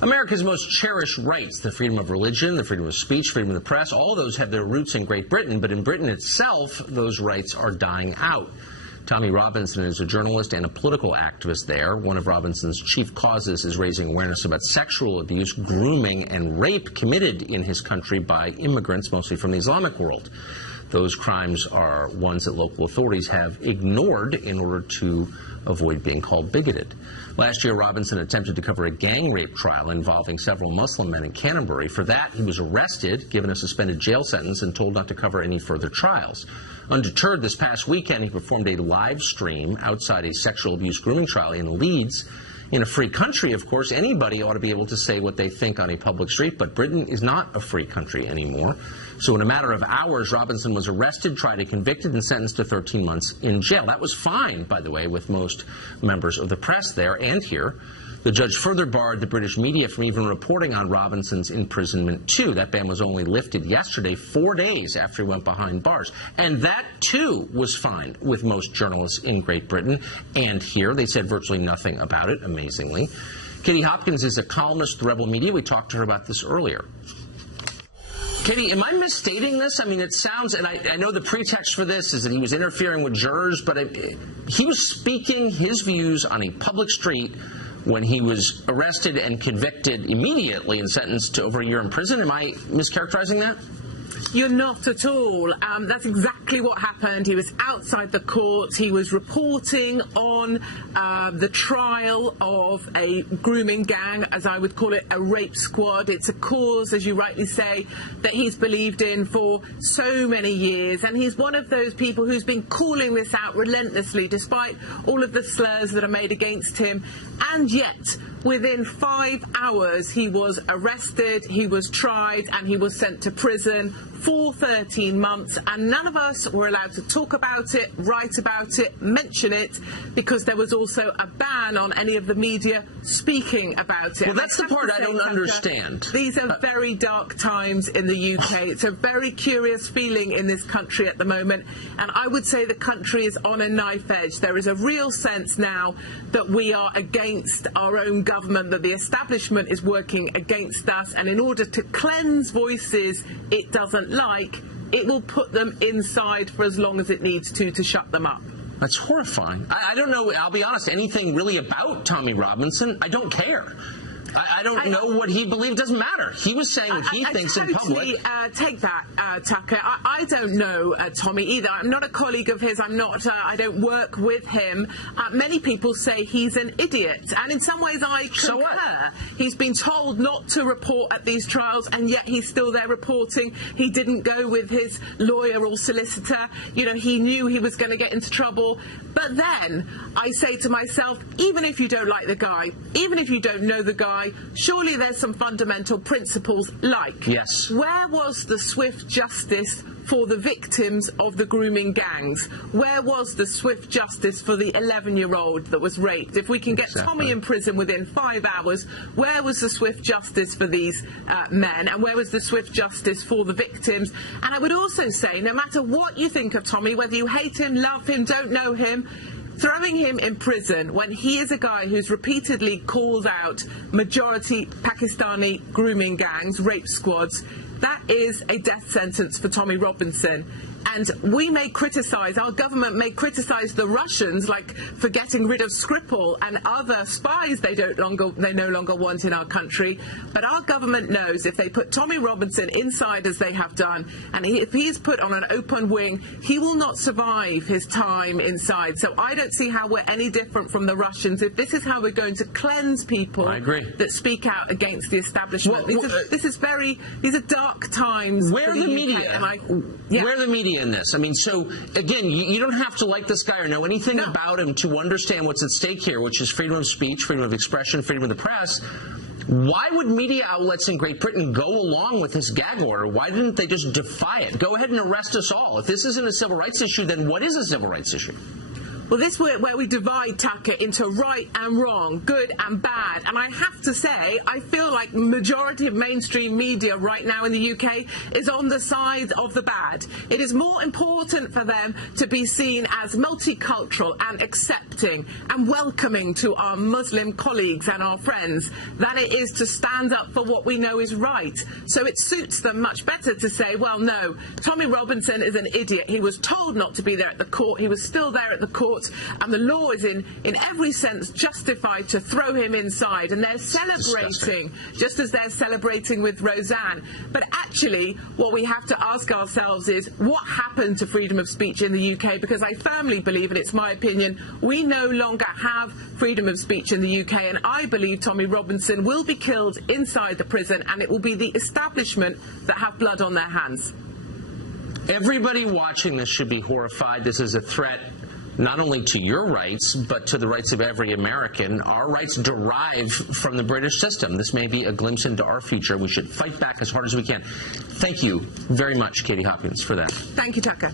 America's most cherished rights, the freedom of religion, the freedom of speech, freedom of the press, all of those have their roots in Great Britain, but in Britain itself, those rights are dying out. Tommy Robinson is a journalist and a political activist there. One of Robinson's chief causes is raising awareness about sexual abuse, grooming, and rape committed in his country by immigrants, mostly from the Islamic world. Those crimes are ones that local authorities have ignored in order to avoid being called bigoted. Last year, Robinson attempted to cover a gang rape trial involving several Muslim men in Canterbury. For that, he was arrested, given a suspended jail sentence, and told not to cover any further trials. Undeterred, this past weekend, he performed a live stream outside a sexual abuse grooming trial in Leeds. In a free country, of course, anybody ought to be able to say what they think on a public street, but Britain is not a free country anymore. So in a matter of hours, Robinson was arrested, tried and convicted, and sentenced to 13 months in jail. That was fine, by the way, with most members of the press there and here. The judge further barred the British media from even reporting on Robinson's imprisonment, too. That ban was only lifted yesterday, 4 days after he went behind bars. And that, too, was fine with most journalists in Great Britain and here. They said virtually nothing about it, amazingly. Katie Hopkins is a columnist at the Rebel Media. We talked to her about this earlier. Katie, am I misstating this? I mean, it sounds, and I know the pretext for this is that he was interfering with jurors, but he was speaking his views on a public street when he was arrested and convicted immediately and sentenced to over a year in prison. Am I mischaracterizing that? You're not at all. That's exactly what happened. He was outside the court. He was reporting on the trial of a grooming gang, as I would call it, a rape squad. It's a cause, as you rightly say, that he's believed in for so many years. And he's one of those people who's been calling this out relentlessly, despite all of the slurs that are made against him. And yet, within 5 hours, he was arrested, he was tried, and he was sent to prison for 13 months, and none of us were allowed to talk about it, write about it, mention it, because there was also a ban on any of the media speaking about it. Well, that's the part I don't understand. These are very dark times in the UK. It's a very curious feeling in this country at the moment, and I would say the country is on a knife edge. There is a real sense now that we are against our own government, that the establishment is working against us, and in order to cleanse voices it doesn't like, it will put them inside for as long as it needs to shut them up. That's horrifying. I don't know, I'll be honest, anything really about Tommy Robinson. I don't care. I don't know what he believed. Doesn't matter. He was saying what he thinks in public. Take that, Tucker. I don't know Tommy either. I'm not a colleague of his. I'm not. I don't work with him. Many people say he's an idiot, and in some ways I concur. So what? He's been told not to report at these trials, and yet he's still there reporting. He didn't go with his lawyer or solicitor. You know, he knew he was going to get into trouble. But then I say to myself, even if you don't like the guy, even if you don't know the guy, surely there's some fundamental principles like, yes, where was the swift justice for the victims of the grooming gangs? Where was the swift justice for the 11-year-old that was raped? If we can get Tommy in prison within 5 hours, where was the swift justice for these men? And where was the swift justice for the victims? And I would also say, no matter what you think of Tommy, whether you hate him, love him, don't know him, throwing him in prison when he is a guy who's repeatedly called out majority Pakistani grooming gangs, rape squads, that is a death sentence for Tommy Robinson. And we may criticise, our government may criticise the Russians, like for getting rid of Skripal and other spies they no longer want in our country. But our government knows if they put Tommy Robinson inside as they have done, and if he's put on an open wing, he will not survive his time inside. So I don't see how we're any different from the Russians if this is how we're going to cleanse people that speak out against the establishment. These are dark times. Where are the media? Where are the media in this? I mean, so again, you don't have to like this guy or know anything about him to understand what's at stake here, which is freedom of speech, freedom of expression, freedom of the press. Why would media outlets in Great Britain go along with this gag order? Why didn't they just defy it? Go ahead and arrest us all. If this isn't a civil rights issue, then what is a civil rights issue? Well, this is where we divide, Tucker, into right and wrong, good and bad. And I have to say, I feel like majority of mainstream media right now in the UK is on the side of the bad. It is more important for them to be seen as multicultural and accepting and welcoming to our Muslim colleagues and our friends than it is to stand up for what we know is right. So it suits them much better to say, well, no, Tommy Robinson is an idiot. He was told not to be there at the court. He was still there at the court. And the law is in every sense justified to throw him inside. And they're celebrating, just as they're celebrating with Roseanne. But actually, what we have to ask ourselves is, what happened to freedom of speech in the UK? Because I firmly believe, and it's my opinion, we no longer have freedom of speech in the UK. And I believe Tommy Robinson will be killed inside the prison, and it will be the establishment that have blood on their hands. Everybody watching this should be horrified. This is a threat not only to your rights, but to the rights of every American. Our rights derive from the British system. This may be a glimpse into our future. We should fight back as hard as we can. Thank you very much, Katie Hopkins, for that. Thank you, Tucker.